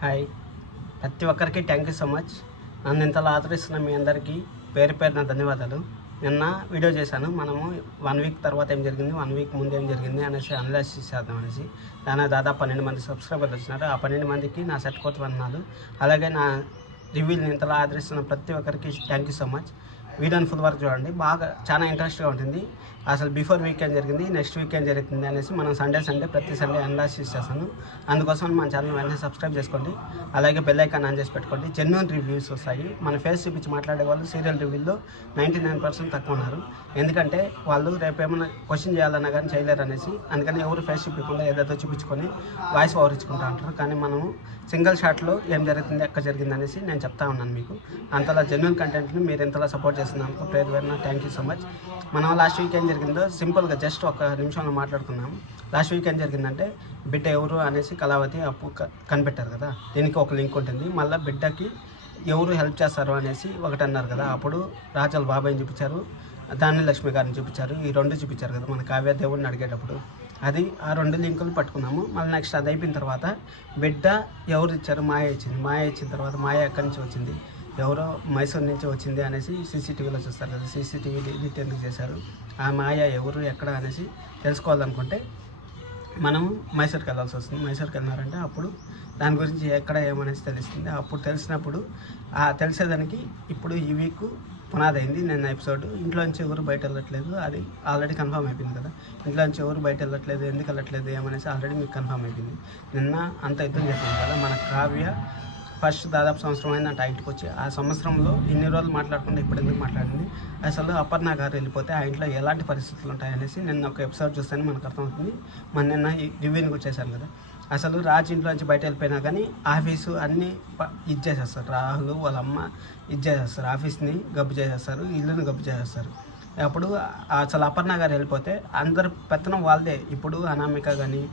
Hi, ప్రతి ఒక్కరికి thank you so much. నన్ను ఇంతలా ఆదరిస్తున్న మీ అందరికీ పేరు పేరున ధన్యవాదాలు. నిన్న వీడియో చేశాను, మనము 1 వీక్ తర్వాత ఏం జరిగింది, 1 వీక్ ముందు ఏం జరిగింది అనేసి అనలైసిస్ చేద్దాం అనేసి. దాని దాదాపు 12 మంది సబ్స్క్రైబర్లు వచ్చినారు. ఆ 12 మందికి నా సెట్ కోత వందనాలు. అలాగే నా రివ్యూని ఇంతలా ఆదరిస్తున్న ప్రతి ఒక్కరికి థ్యాంక్ యూ సో మచ్. వీడియోని ఫుల్ వర్క్ చూడండి, బాగా చాలా ఇంట్రెస్ట్గా ఉంటుంది. అసలు బిఫోర్ వీకెండ్ జరిగింది, నెక్స్ట్ వీకెండ్ జరుగుతుంది అనేసి మనం సండే ప్రతి సండే అనలైసిస్ చేస్తాను. అందుకోసం మన ఛానల్ వెంటనే సబ్స్క్రైబ్ చేసుకోండి. అలాగే బెల్ ఐకాన్ ఆన్ చేసి పెట్టుకోండి. జెన్యూన్ రివ్యూస్ వస్తాయి. మన ఫేస్ చూపించి మాట్లాడే వాళ్ళు సీరియల్ రివ్యూల్లో 99% తక్కువ ఉన్నారు. ఎందుకంటే వాళ్ళు రేపు ఏమైనా క్వశ్చన్ చేయాలన్నా కానీ చేయలేరు అనేసి. అందుకని ఎవరు ఫేస్ చూపించకుండా ఏదేదో చూపించుకొని వాయిస్ ఓవర్ ఇచ్చుకుంటూ ఉంటారు. కానీ మనము సింగిల్ షాట్లో ఏం జరుగుతుంది, ఎక్కడ జరిగింది అనేసి నేను చెప్తా ఉన్నాను మీకు. అంతలా జెన్యూన్ కంటెంట్ని మీరు ఎంతలా సపోర్ట్ చేస్తున్నాను పేరు పేరున థ్యాంక్ యూ సో మచ్. మనం లాస్ట్ వీక్ ఏం జరిగిందో సింపుల్గా జస్ట్ ఒక నిమిషంలో మాట్లాడుకున్నాము. లాస్ట్ వీక్ ఏం జరిగిందంటే, బిడ్డ ఎవరు అనేసి కళావతి అప్పు కనిపెట్టారు కదా. దీనికి ఒక లింక్ ఉంటుంది. మళ్ళీ బిడ్డకి ఎవరు హెల్ప్ చేస్తారు అనేసి ఒకటి అన్నారు కదా. అప్పుడు రాజాల బాబాయ్ని చూపించారు, దాని లక్ష్మి గారిని చూపించారు. ఈ రెండు చూపించారు కదా మన కావ్య దేవుడిని అడిగేటప్పుడు. అది ఆ 2 లింకులు పట్టుకున్నాము. మళ్ళీ నెక్స్ట్ అది అయిపోయిన తర్వాత బిడ్డ ఎవరు ఇచ్చారు, మాయ ఇచ్చింది. మాయ ఇచ్చిన తర్వాత మాయ ఎక్కడి నుంచి వచ్చింది, ఎవరో మైసూర్ నుంచి వచ్చింది అనేసి సీసీటీవీలో చూస్తారు కదా. సీసీటీవీ డిలీట్ ఎందుకు చేశారు, ఆ మాయ ఎవరు ఎక్కడ అనేసి తెలుసుకోవాలనుకుంటే మనం మైసూర్కి వెళ్ళాల్సి వస్తుంది. మైసూర్కి వెళ్ళినారంటే అప్పుడు దాని గురించి ఎక్కడ ఏమనేసి తెలుస్తుంది. అప్పుడు తెలిసినప్పుడు తెలిసేదానికి ఇప్పుడు ఈ వీక్ పునాది అయింది. నిన్న ఎపిసోడ్ ఇంట్లోంచి ఎవరు బయట వెళ్ళట్లేదు, అది ఆల్రెడీ కన్ఫర్మ్ అయిపోయింది కదా. ఇంట్లోంచి ఎవరు బయట వెళ్ళట్లేదు, ఎందుకు వెళ్ళట్లేదు ఏమనేసి ఆల్రెడీ మీకు కన్ఫర్మ్ అయిపోయింది. నిన్న అంత యుద్ధం చెప్పింది కదా మన కావ్య. ఫస్ట్ దాదాపు సంవత్సరం అయిందంట ఇంటికి వచ్చి. ఆ సంవత్సరంలో ఇన్ని రోజులు మాట్లాడకుండా ఇప్పుడు ఎందుకు మాట్లాడింది, అసలు అపర్ణ గారు వెళ్ళిపోతే ఆ ఇంట్లో ఎలాంటి పరిస్థితులు ఉంటాయనేసి నిన్న ఒక ఎపిసోడ్ చూస్తేనే మనకు అర్థమవుతుంది. నిన్న ఈ రివ్యూని కూడా చేశాను కదా. అసలు రాజు ఇంట్లో నుంచి బయట వెళ్ళిపోయినా కానీ ఆఫీసు అన్నీ చేసేస్తారు. రాహుల్ వాళ్ళ అమ్మ చేసేస్తారు, ఆఫీస్ని గబ్బు చేసేస్తారు, ఇల్లుని గబ్బు చేసేస్తారు. అప్పుడు అసలు అపర్ణ గారు వెళ్ళిపోతే అందరు పెత్తనం వాళ్ళదే. ఇప్పుడు అనామిక కానీ,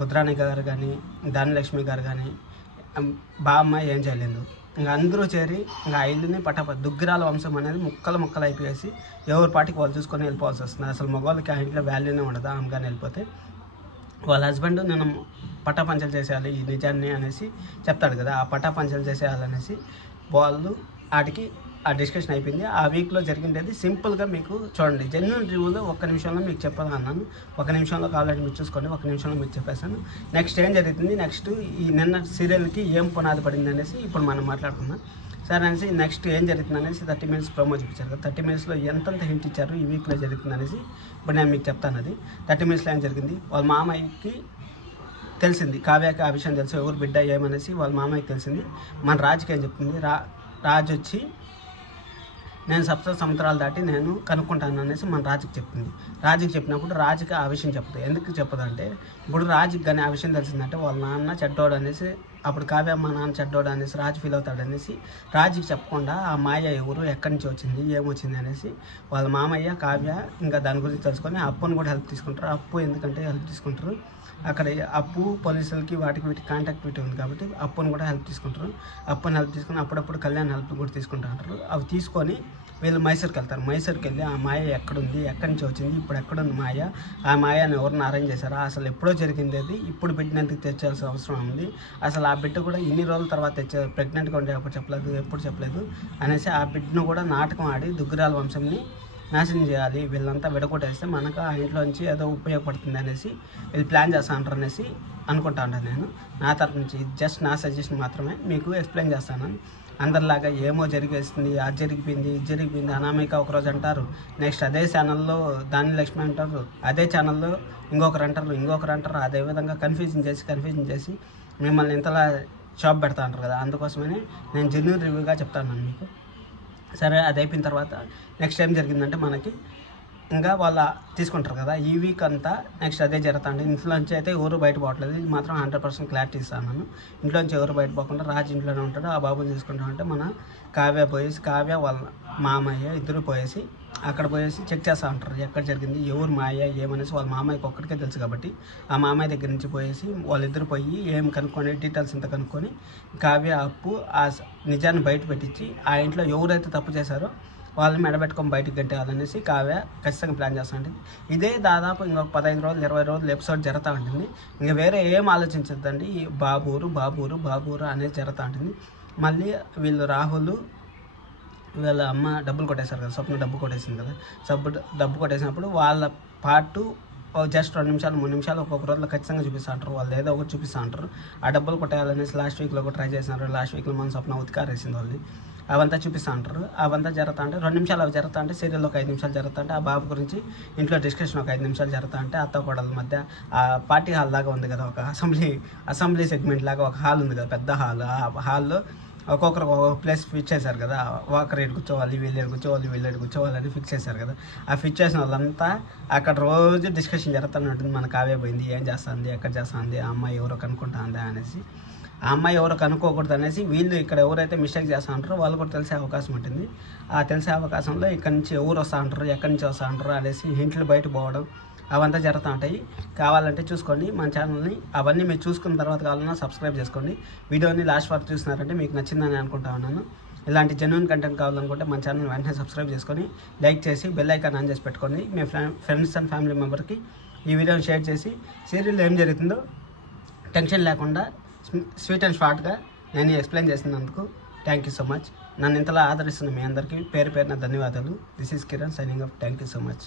రుద్రానిక గారు కానీ, ధనలక్ష్మి గారు కానీ, బామ్మ ఏం చేయలేదు. ఇంకా అందరూ చేరి ఇంకా ఆ ఇల్లుని దుగ్గిరాల వంశం అనేది ముక్కలు అయిపోయేసి ఎవరి పాటికి వాళ్ళు చూసుకొని వెళ్ళిపోవాల్సి వస్తుంది. అసలు మగవాళ్ళకి ఆ ఇంట్లో వాల్యూనే ఉండదు. ఆమె కానీ వెళ్ళిపోతే వాళ్ళ హస్బెండ్ నేను పటాపంచలు చేసేయాలి ఈ నిజాన్ని అనేసి చెప్తాడు కదా. ఆ పటాపంచలు చేసేయాలనేసి వాళ్ళు వాటికి ఆ డిస్కషన్ అయిపోయింది. ఆ వీక్లో జరిగిండేది సింపుల్గా మీకు చూడండి. జెన్యూన్ రివ్యూలో 1 నిమిషంలో మీకు చెప్పాలన్నాను. 1 నిమిషంలో ఆల్రెడీ మీరు చూసుకోండి. 1 నిమిషంలో మీకు చెప్పేశాను. నెక్స్ట్ ఏం జరుగుతుంది, నెక్స్ట్ ఈ నిన్న సీరియల్కి ఏం పునాది పడింది అనేసి ఇప్పుడు మనం మాట్లాడుకుందాం. సరే అనేసి నెక్స్ట్ ఏం జరుగుతుంది అనేసి 30 మినిట్స్ ప్రోమో చూపించారు కదా. 30 మినిట్స్లో ఎంతంత హింట్ ఇచ్చారు ఈ వీక్లో జరుగుతుంది అనేసి ఇప్పుడు నేను మీకు చెప్తాను. అది 30 మినిట్స్లో ఏం జరిగింది, వాళ్ళ మామయ్యకి తెలిసింది, కావ్యకి ఆ విషయం తెలుసు, ఎవరు బిడ్డ ఏమనేసి వాళ్ళ మామయ్యకి తెలిసింది. మన రాజుకి ఏం చెప్తుంది, రాజు వచ్చి నేను సప్త సముద్రాలు దాటి నేను కనుక్కుంటాను అనేసి మన రాజుకి చెప్తుంది. రాజుకి చెప్పినప్పుడు రాజుకి ఆ విషయం చెప్పదు. ఎందుకు చెప్పదు అంటే, ఇప్పుడు రాజుకి కానీ ఆ విషయం తెలిసిందంటే వాళ్ళ నాన్న చెడ్డోడు అనేసి, అప్పుడు కావ్య మా నాన్న చెడ్డోడు అనేసి రాజు ఫీల్ అవుతాడు అనేసి రాజుకి చెప్పకుండా ఆ మాయ ఎవరు, ఎక్కడి నుంచి వచ్చింది, ఏమొచ్చింది అనేసి వాళ్ళ మామయ్య కావ్య ఇంకా దాని గురించి తెలుసుకొని అప్పును కూడా హెల్ప్ తీసుకుంటారు. అప్పు ఎందుకంటే హెల్ప్ తీసుకుంటారు, అక్కడ అప్పు పోలీసులకి వాటికి వీటికి కాంటాక్టివిటీ ఉంది కాబట్టి అప్పును కూడా హెల్ప్ తీసుకుంటారు. అప్పుని హెల్ప్ తీసుకుని అప్పుడప్పుడు కళ్యాణ్ హెల్ప్ కూడా తీసుకుంటూ ఉంటారు. అవి తీసుకొని వీళ్ళు మైసూర్కి వెళ్తారు. మైసూర్కి వెళ్ళి ఆ మాయ ఎక్కడుంది, ఎక్కడి నుంచి వచ్చింది, ఇప్పుడు ఎక్కడుంది మాయ, ఆ మాయని ఎవరిని అరేంజ్ చేశారా, అసలు ఎప్పుడో జరిగింది అది, ఇప్పుడు బిడ్డనెందుకు తెచ్చాల్సిన అవసరం ఉంది, అసలు ఆ బిడ్డ కూడా ఇన్ని రోజుల తర్వాత తెచ్చే ప్రెగ్నెంట్గా ఉండే అప్పుడు చెప్పలేదు, ఎప్పుడు చెప్పలేదు అనేసి ఆ బిడ్డను కూడా నాటకం ఆడి దుగ్గిరాల వంశంని నాశనం చేయాలి, వీళ్ళంతా విడగొట్టేస్తే మనకు ఆ ఇంట్లోంచి ఏదో ఉపయోగపడుతుంది అనేసి వీళ్ళు ప్లాన్ చేస్తా ఉంటారు అనేసి అనుకుంటా ఉంటాను. నేను నా తరఫు నుంచి జస్ట్ నా సజెషన్ మాత్రమే మీకు ఎక్స్ప్లెయిన్ చేస్తాను. అందరిలాగా ఏమో జరిగేస్తుంది, అది జరిగిపోయింది, ఇది జరిగిపోయింది, అనామిక ఒకరోజు అంటారు, నెక్స్ట్ అదే ఛానల్లో దాని లక్ష్మి అంటారు, అదే ఛానల్లో ఇంకొకరు అంటారు, అదేవిధంగా కన్ఫ్యూజన్ చేసి మిమ్మల్ని ఇంతలా షాప్ పెడతా అంటారు కదా. అందుకోసమని నేను జెన్యూన్ రివ్యూగా చెప్తాను మీకు. సరే, అది అయిపోయిన తర్వాత నెక్స్ట్ ఏం జరిగిందంటే, మనకి ఇంకా వాళ్ళ తీసుకుంటారు కదా ఈ వీక్ అంతా. నెక్స్ట్ అదే జరుగుతుంది. ఇంట్లోంచి అయితే ఎవరు బయట పోవట్లేదు, ఇది మాత్రం 100% క్లారిటీ ఇస్తాను నేను. ఇంట్లోంచి ఎవరు బయట పోకుండా రాజు ఇంట్లోనే ఉంటాడు. ఆ బాబుని తీసుకుంటా ఉంటే మన కావ్య వాళ్ళ మామయ్య ఇద్దరు పోయేసి అక్కడ పోయేసి చెక్ చేస్తూ ఉంటారు ఎక్కడ జరిగింది, ఎవరు మాయ ఏమనేసి. వాళ్ళ మామయ్యకి ఒక్కడికే తెలుసు కాబట్టి ఆ మామయ్య దగ్గర నుంచి పోయేసి వాళ్ళిద్దరు పోయి ఏం కనుక్కొని డీటెయిల్స్ ఇంత కనుక్కొని కావ్య అప్పు ఆ నిజాన్ని బయట పెట్టించి ఆ ఇంట్లో ఎవరైతే తప్పు చేశారో వాళ్ళని మెడబెట్టుకొని బయటికి గంటేయాలనేసి కావ్య ఖచ్చితంగా ప్లాన్ చేస్తూ ఉంటుంది. ఇదే దాదాపు ఇంకొక 15 రోజులు 20 రోజులు ఎపిసోడ్ జరుగుతూ ఉంటుంది. ఇంకా వేరే ఏం ఆలోచించద్దండి, ఈ బాబూరు అనేది జరుగుతూ ఉంటుంది. మళ్ళీ వీళ్ళు రాహుల్ వీళ్ళ అమ్మ డబ్బులు కొట్టేశారు కదా, స్వప్న డబ్బు కొట్టేసింది కదా, డబ్బు కొట్టేసినప్పుడు వాళ్ళ పార్టు జస్ట్ 2 నిమిషాలు 3 నిమిషాలు ఒక్కొక్క రోజులో ఖచ్చితంగా చూపిస్తూ ఉంటారు. వాళ్ళు ఏదో ఒకటి చూపిస్తూ ఉంటారు. ఆ డబ్బులు కొట్టేయాలనేసి లాస్ట్ వీక్లో కూడా ట్రై చేసినారు. లాస్ట్ వీక్లో మన స్వప్న ఉతికారేసింది వాళ్ళని. అవంతా చూపిస్తూ ఉంటారు. అవంతా జరుగుతూ అంటే 2 నిమిషాలు అవి జరుగుతూ అంటే సీరియల్లో ఒక 5 నిమిషాలు జరుగుతూ అంటే ఆ బాబు గురించి ఇంట్లో డిస్కషన్ ఒక 5 నిమిషాలు జరుగుతూ అంటే అత్త కోడల మధ్య ఆ పార్టీ హాల్ లాగా ఉంది కదా, ఒక అసెంబ్లీ సెగ్మెంట్ లాగా ఒక హాల్ ఉంది కదా, పెద్ద హాల్. ఆ హాల్లో ఒక్కొక్కరు ఒక్కొక్క ప్లేస్ ఫిక్స్ చేశారు కదా, ఒకరు ఇటు కూర్చోవాలి, వీళ్ళు కూర్చోవాలని ఫిక్స్ చేశారు కదా. ఆ ఫిక్స్ చేసిన వాళ్ళంతా అక్కడ రోజు డిస్కషన్ జరుగుతూనే ఉంటుంది. మన కావ్య పోయింది, ఏం చేస్తుంది, ఎక్కడ చేస్తుంది, ఆ అమ్మాయి ఎవరో కనుక్కుంటుందా అనేసి. ఆ అమ్మాయి ఎవరో కనుక్కోకూడదు అనేసి వీళ్ళు ఇక్కడ ఎవరైతే మిస్టేక్ చేస్తూ ఉంటారో వాళ్ళు కూడా తెలిసే అవకాశం ఉంటుంది. ఆ తెలిసే అవకాశంలో ఇక్కడ నుంచి ఎవరు వస్తూ ఉంటారు, ఎక్కడి నుంచి వస్తూ ఉంటారు అనేసి హింట్లు బయట పోవడం అవంతా జరుగుతూ ఉంటాయి. కావాలంటే చూసుకోండి మన ఛానల్ని. అవన్నీ మీరు చూసుకున్న తర్వాత కావాలన్నా సబ్స్క్రైబ్ చేసుకోండి. వీడియోని లాస్ట్ వరకు చూస్తున్నారంటే మీకు నచ్చిందని అనుకుంటా ఉన్నాను. ఇలాంటి జెన్యూన్ కంటెంట్ కావాలనుకుంటే మన ఛానల్ వెంటనే సబ్స్క్రైబ్ చేసుకొని లైక్ చేసి బెల్ ఐకాన్ ఆన్ చేసి పెట్టుకోండి. మీ ఫ్రెండ్స్ అండ్ ఫ్యామిలీ మెంబర్కి ఈ వీడియోని షేర్ చేసి సీరియల్ ఏం జరుగుతుందో టెన్షన్ లేకుండా స్వీట్ అండ్ షార్ట్గా నేను ఎక్స్ప్లెయిన్ చేసినందుకు థ్యాంక్ యూ సో మచ్. నన్ను ఇంతలా ఆదరిస్తున్న మీ అందరికీ పేరు పేరున ధన్యవాదాలు. This is Kiran signing off. Thank you so much.